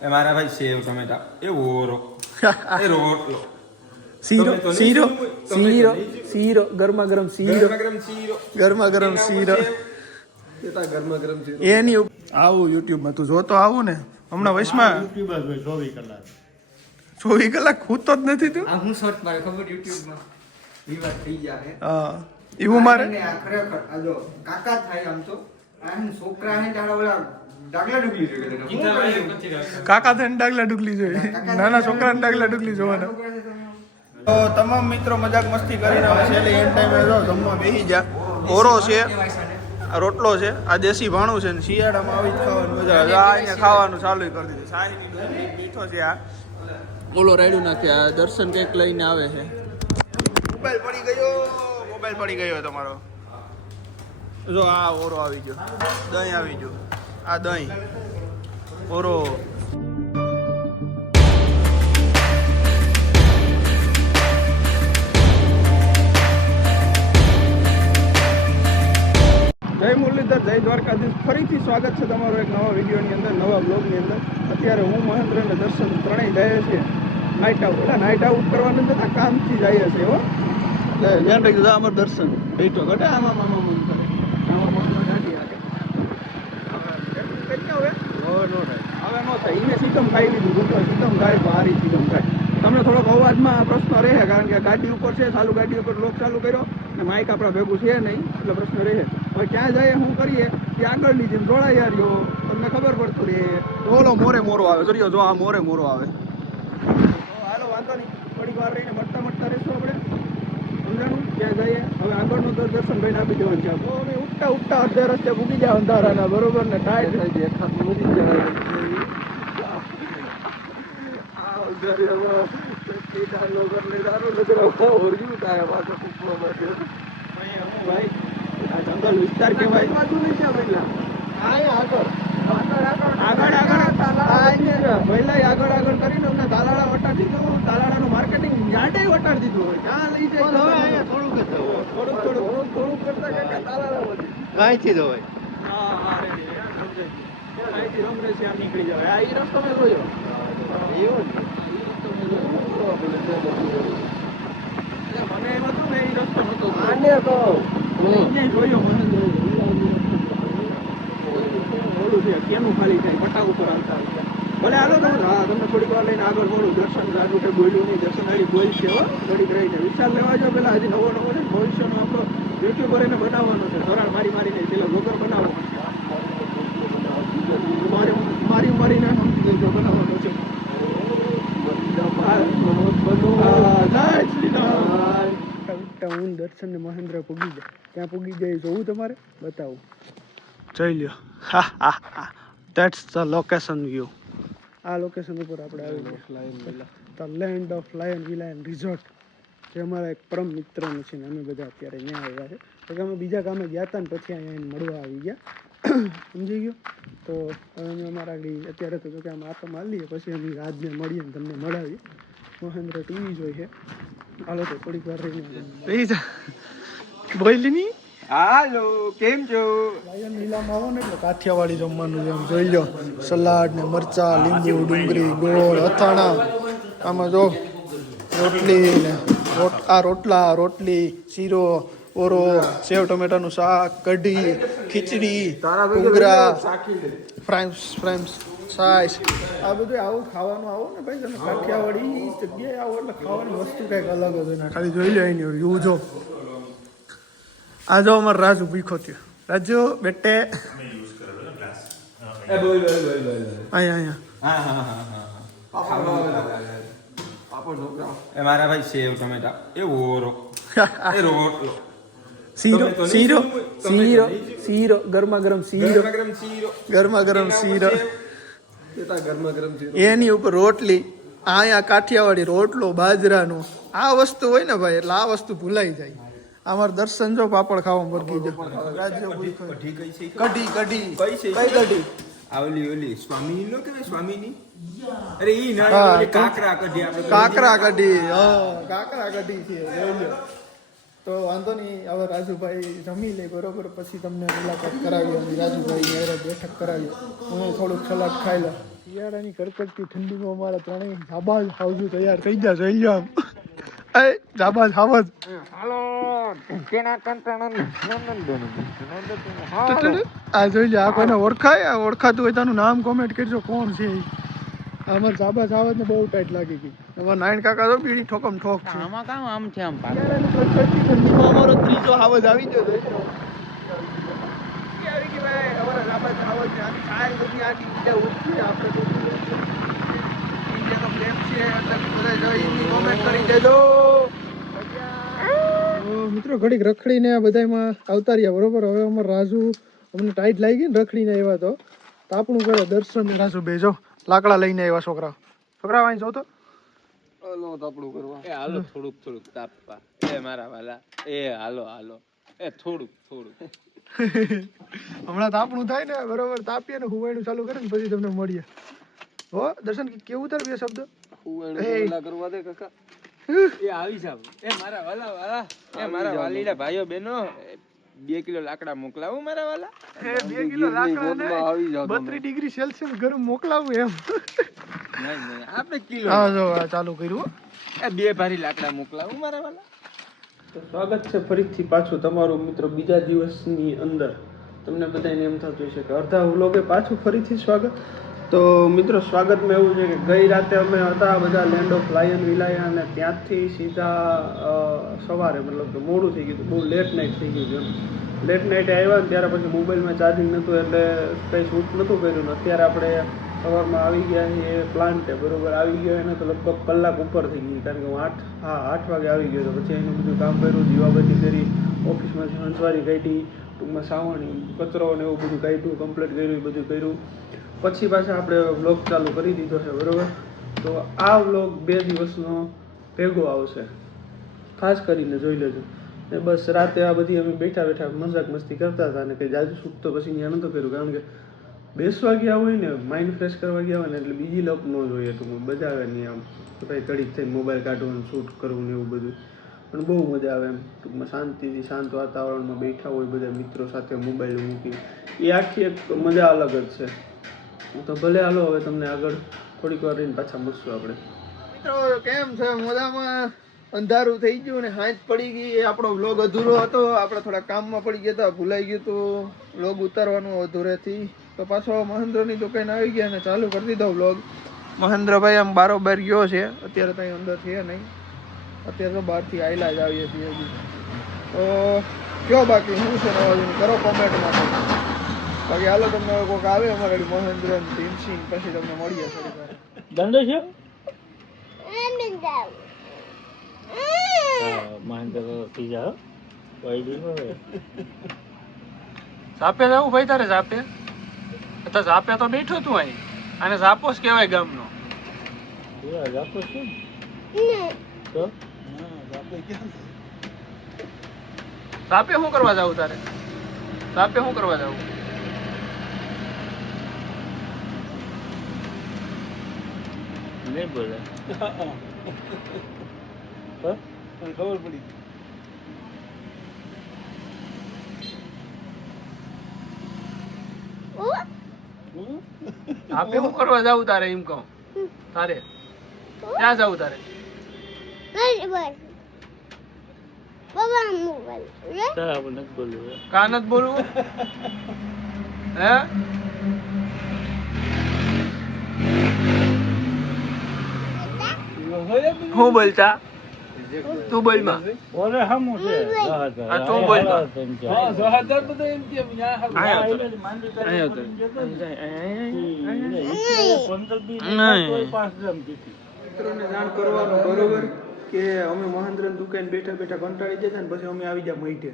એ મારા ભાઈ સેવ ટમેટા એ ઓરો એ રોટલો શીરો શીરો શીરો શીરો ગરમા ગરમ શીરો ગરમા ગરમ શીરો એની આવું યુટ્યુબમાં તું જોતો આવું ને હમણાં વૈશમાં 24 કલાક ખૂતો જ નથી તું હું શોર્ટ મારે ખબર યુટ્યુબમાં વિવાદ થઈ જાય હા એવું મારે ખરેખર આ જો કાકા થાય આમ તો આ છોકરા હે તારા ઓલા ડાગલા ડુગલી જોઈએ કાકા થઈને ડાગલા ડુગલી જોઈએ નાના છોકરાને ડાગલા ડુગલી જોવાના તો તમામ મિત્રો મજાક મસ્તી કરીને હવે છેલ્લે એન્ડ ટાઈમે જો જમવા બેસી જા ઓરો છે આ રોટલો છે આ દેશી ભાણું છે ને શિયાળામાં આવી જ ખાવાનું મજા આવે આ અહીંયા ખાવાનું ચાલુ કરી દીધું સાહીની મીઠો છે આ ઓલો રાયડું નાખે આ દર્શન કંઈક લઈને આવે છે મોબાઈલ પડી ગયો તમારો જો આ ઓરો આવી ગયો દહીં આવી ગયો આ દહીં ઓરો જય મુરલીધર જય દ્વારકાધીશ ફરીથી સ્વાગત છે તમારું એક નવા વિડીયોની અંદર નવા બ્લોગની અંદર અત્યારે હું મહેન્દ્ર અને દર્શન ત્રણેય જાય છે નાઇટ આઉટ કરવાનું જતા કામથી જાય છે હો ધ્યાન રાખજો અમારું દર્શન બેઠો ઘટે આમાં મામા મન કરે આમાં ગાડી આવે હવે ન થાય એને સીધમ ખાઈ લીધું ગુટો સીધમ ગાય ભારી સીધમ ગાય તમને થોડોક અવાજમાં પ્રશ્ન રહે કારણ કે ગાડી ઉપર છે ચાલુ ગાડી ઉપર લોક ચાલુ કર્યો અને માઇક આપણા ભેગું છે નહીં એટલે પ્રશ્ન રહે હવે ક્યાં જાય શું કરીએ કે આગળની જેમ જોડાઈ રહ્યો તમને ખબર પડતું રે ઓલો મોરો આવે જોયો જો આ મોરો આવે હાલો વાંધો નહીં થોડીક વાર રહીને મળતા રહેશું આપણે સમજાણું ક્યાં જઈએ હવે આગળનું તો દર્શનભાઈને આપી દેવાનું છે અમે ઉઠતા અડધે રસ્તે મૂકી જાય અંધારાના બરોબર ને ટાઈટ થઈ જાય ખાસ મૂકી જાય જંગલ વિસ્તાર કેવાય આગળ કરીને અમને તાલાળા વટાડી દીધું તાલાળાનું માર્કેટિંગ યાર્ડે વટાડી દીધું હોય ત્યાં લઈ જાય થોડુંક કરતા તાલાળા કાંઈથી જ હોય હા રમરેસી આમ નીકળી જાય આ એ રસ્તો મેં જોયો એવું મને એમ હતું ને એ રસ્તો નતો આને કહો જોયો મને ઓલું છે કેનું ખાલી થાય પટા ઉપર આવતા ભલે હાલો તમે હા તમને થોડીક વાર લઈને આગળ બોલું દર્શન રાજુ કે બોલ્યું નહીં દર્શન હારી બોલ છે હો થોડીક રહીને વિચાર લેવા જાવ પેલા હજી નવો છે ભવિષ્યનો આપણો યુટ્યુબર એને બનાવવાનો છે ધોરણ મારીને પેલા વગર બનાવવાનો મારીને બનાવવાનો છે હું દર્શન ને મહેન્દ્ર પૂગી જાય ક્યાં પૂગી જાય જોવું તમારે બતાવું જોઈ લ્યો હા ધેટ્સ ધ લોકેશન વ્યૂ આ લોકેશન ઉપર આપણે આવી ગયા ધ લેન્ડ ઓફ લાયન વિલાયન રિઝોર્ટ જે અમારા એક પરમ મિત્રનું છે ને અમે બધા અત્યારે અહીંયા આવ્યા છે તો કે અમે બીજા કામે ગયા હતા ને પછી અહીંયા મળવા આવી ગયા સમજી ગયો તો હવે અમે અમારા અત્યારે તો કે આમ આતો મારી લઈએ પછી અમે રાજને મળીએ ને તમને મળાવીએ મહેન્દ્ર ટીવી જોઈ છે હાલો તો થોડીક વાર રહીને બોલી નહીં હાલો કેમ છો લાયન લીલામાં આવો ને એટલે કાઠિયાવાડી જમવાનું જેમ જોઈ લો સલાડ ને મરચા લીંબુ ડુંગળી ગોળ અથાણા આમાં જો રોટલી ને રોટલા રોટલી શીરો ઓરો સેવ ટમેટાનું શાક કઢી ખીચડી ઘૂઘરા ફ્રાઈમ્સ સાઈસ આ બધું આવું ખાવાનું આવો ને ભાઈ તમે કાઠિયાવાડી જગ્યાએ આવો એટલે ખાવાની વસ્તુ કંઈક અલગ જ હોય ખાલી જોઈ લો એની યુ જો આ જો અમારો રાજુ ભીખો થયો રાજુ બેટે એ મારા ભાઈ સેવ ટમેટા એ ઓરો એ રોટલો શીરો શીરો શીરો શીરો ગરમા ગરમ શીરો ગરમા ગરમ શીરો એની ઉપર રોટલી અહીંયા કાઠિયાવાડી રોટલો બાજરાનો આ વસ્તુ હોય ને ભાઈ એટલે આ વસ્તુ ભૂલાઈ જાય અમારું દર્શન જો પાપડ ખાવા મરકી જો કઢી કઈ કઢી ઓલી સ્વામીની નો કેવાય સ્વામીની અરે ઈ કાકરા કઢી આપણે કાકરા કઢી હા કાકરા કઢી છે તો વાંધો નહીં, હવે રાજુભાઈ જમી લે બરોબર, પછી તમને મુલાકાત કરાવી અને રાજુભાઈ હારે બેઠક કરાવી. હું થોડુંક સલાડ ખાઈ લઉં. શિયાળાની કડકડતી ઠંડીમાં અમારા ત્રણેય જાબાજ હાવજુ તૈયાર થઈ ગયા. જોઈ લો આમ, એ જાબાજ હાવજ. આ જોઈ લો, આ કોઈને ઓળખાય? આ ઓળખાતું હોય તાનું નામ કોમેન્ટ કરજો કોણ છે. અમારે જાબાજ હાવજ ને બહુ ટાઈટ લાગી ગઈ. અમારા નારાયણ કાકા તો બીડી ઠોકમ ઠોક છે. આમાં કામ આમ છે આમ અમારો ત્રીજો હાવજ આવી ગયો. જોઈ લો આવી ગઈ ભાઈ, અમારા જાબાજ હાવજ ને આની સારી બધી આખી ઈડા ઉઠી આપણે તો પ્રેમ છે બધા જઈને કોમેન્ટ કરી દેજો. મિત્રો ઘડીક રખડીને આ બધામાં આવતા રહ્યા બરોબર. હવે અમારે રાજુ અમને ટાઈટ લાગી ગઈ ને રખડીને આવ્યા તો તાપણું કરે દર્શન ને રાજુ બેજો લાકડા લઈને આવ્યા. છોકરા વાંચો તો તાપડું કરવા એ હાલો થોડુંક તાપવા એ મારા વાલા એ હાલો એ થોડુંક હમણાં તાપણું થાય ને બરોબર, તાપીએ ને હુવાયનું ચાલુ કરે ને પછી તમને મળીએ. હો દર્શન કેવું તાર બે શબ્દ કરવા દે કાકા. એ આવી જાવ એ મારા વાલા એ મારા વાલીલા ભાઈઓ બહેનો 2 કિલો લાકડા મોકલાવું મારા વાલા. 2 કિલો લાકડા આવી જાવ 32 ડિગ્રી સેલ્સિયસ ગરમ મોકલાવું એમ. નહીં આપણે કિલો હા જો આ ચાલુ કર્યું. એ 2 ભારી લાકડા મોકલાવું મારા વાલા. તો સ્વાગત છે ફરીથી પાછું તમારું મિત્રો બીજા દિવસની અંદર. તમને બધાને એમ થતું હશે કે અડધા વ્લોગે પાછું ફરીથી સ્વાગત. તો મિત્રો સ્વાગતમાં એવું છે કે ગઈ રાતે અમે હતા બધા લેન્ડ ઓફ લાયન વિલાયા અને ત્યાંથી સીધા સવારે મતલબ કે મોડું થઈ ગયું, બહુ લેટ નાઇટ થઈ ગયું. લેટ નાઇટે આવ્યા ને ત્યારે પછી મોબાઈલમાં ચાર્જિંગ નહોતું એટલે કંઈ શૂટ નહોતું કર્યું. ને અત્યારે આપણે સવારમાં આવી ગયા છીએ પ્લાન્ટે બરોબર. આવી ગયો એને તો લગભગ કલાક ઉપર થઈ ગઈ, કારણ કે હું 8 વાગે આવી ગયો તો પછી એનું બધું કામ કર્યું, દીવાબત્તી કરી, ઓફિસમાંથી હંસવારી કાઢી, ટૂંકમાં સાવણી કચરો ને એવું બધું કાઢ્યું, કમ્પ્લીટ કર્યું, એ બધું કર્યું. પછી પાછા આપણે વ્લોગ ચાલુ કરી દીધો છે બરોબર. તો આ વ્લોગ 2 દિવસનો ભેગો આવશે, ખાસ કરીને જોઈ લેજો. ને બસ રાતે આ બધી અમે બેઠા મજાક મસ્તી કરતા હતા ને કંઈ જાજુ શૂટ તો પછી ત્યાં નહોતું કર્યું, કારણ કે બેસવા ગયા હોય ને માઇન્ડ ફ્રેશ કરવા ગયા હોય ને એટલે બીજી લપ ન જોઈએ તો બજાવે નહીં આમ તો કંઈ ઘડીક થઈને મોબાઈલ કાઢવાનું શૂટ કરવું ને એવું બધું. પણ બહુ મજા આવે એમ ટૂંકમાં શાંતિથી શાંત વાતાવરણમાં બેઠા હોય બધા મિત્રો સાથે મોબાઈલ મૂકી, એ આખી એક મજા અલગ જ છે. તો ભલે હાલો હવે તમને આગળ થોડીક વાર રહીને પાછા મળશું આપણે. મિત્રો કેમ છે? મજામાં? અંધારું થઈ ગયું ને હાંજ પડી ગઈ. એ આપણો વ્લોગ અધૂરો હતો, આપણે થોડા કામમાં પડી ગયા હતા, ભૂલાઈ ગયું હતું વ્લોગ ઉતારવાનું અધૂરેથી. તો પાછો મહેન્દ્રની દુકાન આવી ગયા અને ચાલુ કરી દીધો વ્લોગ. મહેન્દ્રભાઈ આમ બારોબાર ગયો છે, અત્યારે ત્યાં અંદર છે નહીં, અત્યારે તો બહારથી આવેલા જ આવીએ છીએ હજી. તો કયો બાકી શું છે નવાજું કરો કોમેન્ટમાં. બાકી હાલો તમને કોઈક આવે અમારે મહેન્દ્ર ભીમસિંહ પછી તમને મળીએ થોડી વાર. દંડો છે મહેન્દ્ર પીઝા ઝાપે જવું ભાઈ તારે? ઝાપે ઝાપે તો બેઠો તું અહીં, અને ઝાપોસ કહેવાય ગામનો. જાપોસ છે તો ઝાપે શું કરવા જવું તારે? ઝાપે શું કરવા જવું? નહીં બોલે ખબર પડી. ઝાપે શું કરવા જવું તારે એમ કહું? તારે ક્યાં જવું તારે? કા નથી બોલવું? હે હું બોલતા? તું બોલ માં. ઓલે હમું છે તું બોલ માં. મિત્રોને જાણ કરવાનું બરોબર કે અમે મહેન્દ્રની દુકાન બેઠા કંટાળી જતા ને પછી અમે આવી ગયા મહીઠે.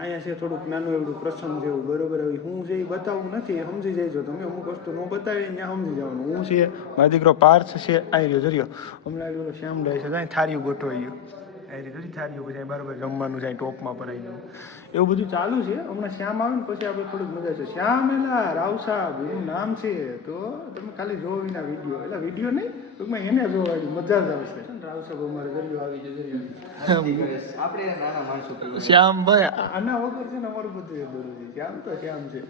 અહીંયા છે થોડુંક નાનું એવડું પ્રસંગ જેવું બરોબર. હવે હું છે એ બતાવવું નથી, સમજી જઈજો તમે. અમુક વસ્તુ ન બતાવી ત્યાં સમજી જવાનું. હું છે મારો દીકરો પાર્થ છે અહીં રહ્યો જર્યો હમણાં શ્યામભાઈ છે ત્યાં થારીયું ગોઠવાઈ ગયું. એ ઘણી થાળીઓ પછી અહીં બરાબર જમવાનું છે અહીં ટોપમાં ભરાઈ ગયું એવું બધું ચાલુ છે હમણાં શ્યામ આવે ને પછી આપણે થોડીક મજા છે શ્યામ એલા રાવ સાહેબ એનું નામ છે તો તમે ખાલી જોવો એના વિડીયો એટલે વિડીયો નહીં ટૂંકમાં એને જોવાની મજા જ આવશે રાવ સાહેબ અમારે જલ્દી આવી જશે આપણે નાના માણસો શ્યામભાઈ આના વગર છે ને અમારું બધું એ દોરું છે શ્યામ તો શ્યામ છે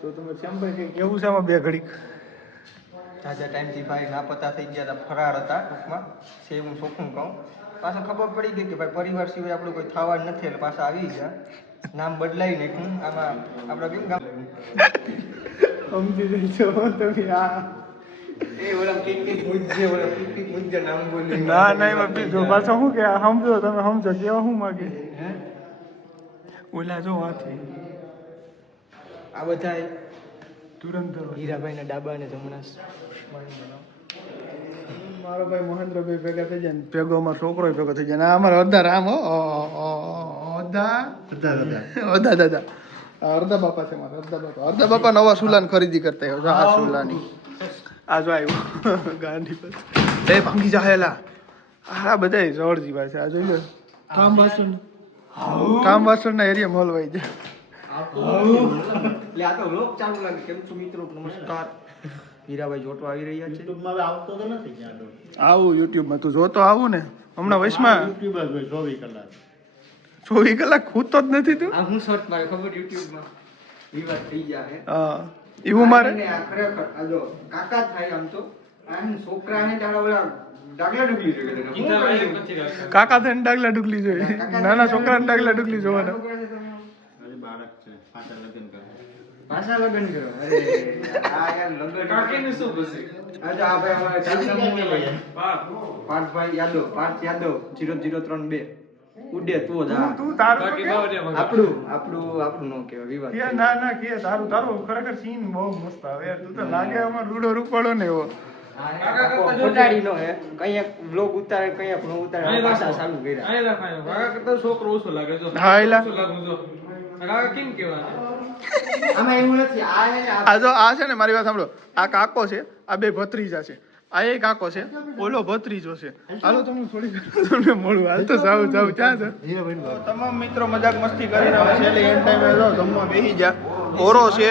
તો તમે શ્યામભાઈ કંઈ કેવું છે આમાં બે ઘડીક તાજા ટાઈમથી ભાઈ નાપતા થઈ ગયા હતા ફરાર હતા ટૂંકમાં છે હું ચોખ્ખું કહું પાછા ખબર પડી ગઈ કે ભાઈ પરિવાર સિવાય આપણું કોઈ થવા નથી એટલે પાછા આવી ગયા નામ બદલાઈ નાખ્યું આમાં આપણે કેમ ગામ સમજી જઈ છો તમે આ એ ઓલા ટીક મુજ્જે ઓલા ટીક મુજ્જે નામ બોલી ના ના એમાં બીજો પાછો શું કે સમજો તમે સમજો કેવા શું માગે ઓલા જો હાથી આ બધા તુરંત હીરાભાઈના ડાબા અને જમણા મારો ભાઈ મહેન્દ્રભાઈ ભેગા થઈ જાય ને ભેગો અમારો છોકરો ભેગો થઈ જાય ને અમારા અડધા રામ અડધા દાદા અડધા બાપા છે મારા અડધા બાપા નવા સુલાની ખરીદી કરતા આવ્યો આ સુલાની આ જો આવ્યું ગાંધી પર એ ભાંગી જાહેલા આ બધા જોરજી પાસે આ જોઈ લો કામ વાસણ ના એરિયા મોલવાઈ જાય એટલે આ તો લોક ચાલુ લાગે કેમ છો મિત્રો નમસ્કાર હીરાભાઈ જોટવા આવી રહ્યા છે યુટ્યુબમાં હવે આવતો તો નથી ક્યાં આવું યુટ્યુબમાં તું જોતો આવું ને હમણાં વયસમાં યુટ્યુબ જ હોય 24 કલાક 24 કલાક ખૂતો જ નથી તું આ હું સર્ચ મારે ખબર યુટ્યુબમાં વિવાદ થઈ ગયા હે હા એવું મારે આ ખરેખર આ જો કાકા થાય આમ તો આમ છોકરા હે તારા ઓલા ડાગલા ડુગલી જોઈ કાકા થઈને ડાગલા ડુગલી જોઈએ નાના છોકરાને ડાગલા ડુગલી જોવાના હજી બાળક છે પાછા લગ્ન કરે ભાષા લગન કરો અરે આ યાર લગન કાકીને શું પછી આજે આ ભાઈ અમારા ચાચા પાર્થભાઈ યાદવ 00332 ઉડે તો જ આ તું તારું તો કે? આપણું નો કહેવાય વિવાદ કે ના ના કે તારું ખરેખર સીન બહુ મસ્ત આવે યાર તું તો લાગે અમાર રૂડો રૂપાળો ને એવો ખોટાડી નો હે કઈક વ્લોગ ઉતારે કઈક નો ઉતારે ભાષા ચાલુ કર્યા છોકરો ઓછો લાગે જો હા એલા કાકા કેમ કેવા આમાં એવું નથી આ જો આ છે ને મારી વાત સાંભળો આ કાકો છે આ બે ભત્રીજા છે આ એક કાકો છે ઓલો ભત્રીજો છે હાલો તમને થોડી તમને મળું હાલ તો જાવ ક્યાં છે તો તમામ મિત્રો મજાક મસ્તી કરીને હવે છેલ્લે એન્ડ ટાઈમે જો જમવા બેસી જા ઓરો છે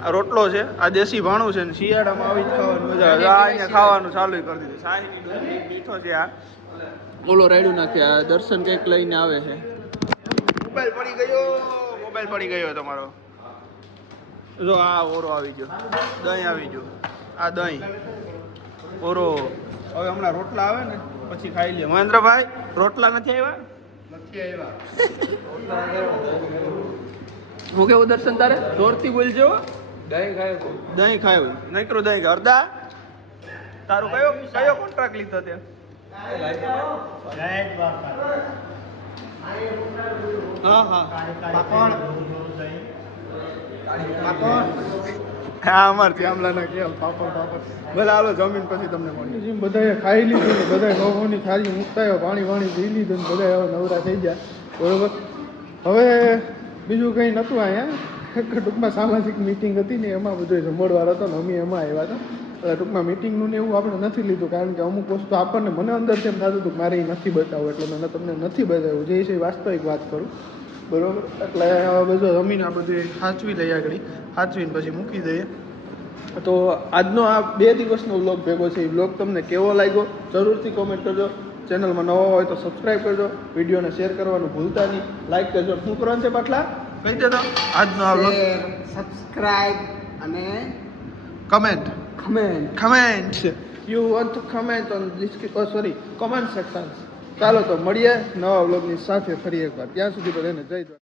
આ રોટલો છે આ દેશી ભાણું છે ને શિયાળામાં આવી જ ખાવાની મજા આવે આ અહીંયા ખાવાનું ચાલુ કરી દીધું સાહીની ડુંગળી મીઠો છે આ ઓલો રાયડું નાખે આ દર્શન કંઈક લઈને આવે છે મોબાઈલ પડી ગયો તમારો જો આ ઓરો આવી ગયો દહીં આવી ગયો આ દહીં ઓરો હવે હમણાં રોટલા આવે ને પછી ખાઈ લે મહેન્દ્રભાઈ રોટલા નથી આવ્યા હું કેવું દર્શન તારે જોરથી બોલજો દહીં ખાયો નહીં કરો દહીં અડધા તારું કયો કોન્ટ્રાક્ટ લીધો તે હા અમારથી આમલા ના કે પાપડ બધા હાલો જમીન પછી તમને મળી બધાએ ખાઈ લીધું ને બધાએ નવની થાળી મૂકતા આવ્યો પાણી પી લીધું ને બધા હવે નવરા થઈ ગયા બરોબર હવે બીજું કંઈ નહોતું અહીંયા ટૂંકમાં સામાજિક મિટિંગ હતી ને એમાં બધું જમણવાર હતો ને અમે એમાં આવ્યા હતા ટૂંકમાં મિટિંગનું ને એવું આપણે નથી લીધું કારણ કે અમુક વસ્તુ આપણને મને અંદરથી એમ થતું હતું કે મારે એ નથી બતાવવું એટલે મેં તમને નથી બતાવ્યું જે છે વાસ્તવિક વાત કરું બરોબર એટલે હવે બધું જમીન આ બધું સાચવી લઈએ આગળ સાચવીને પછી મૂકી દઈએ તો આજનો આ 2 દિવસનો વ્લોગ ભેગો છે એ વ્લોગ તમને કેવો લાગ્યો જરૂરથી કોમેન્ટ કરજો ચેનલમાં નવા હોય તો સબસ્ક્રાઈબ કરજો વિડીયોને શેર કરવાનું ભૂલતા નહીં લાઈક કરજો શું કરવાનું છે પાટલા કહી દેતો આજનો આ વ્લોગ સબસ્ક્રાઇબ અને comment you want to comment on this comment section ચાલો તો મળીએ નવા વ્લોગની સાથે ફરી એકવાર ત્યાં સુધી બધાને જય દ્વારકા.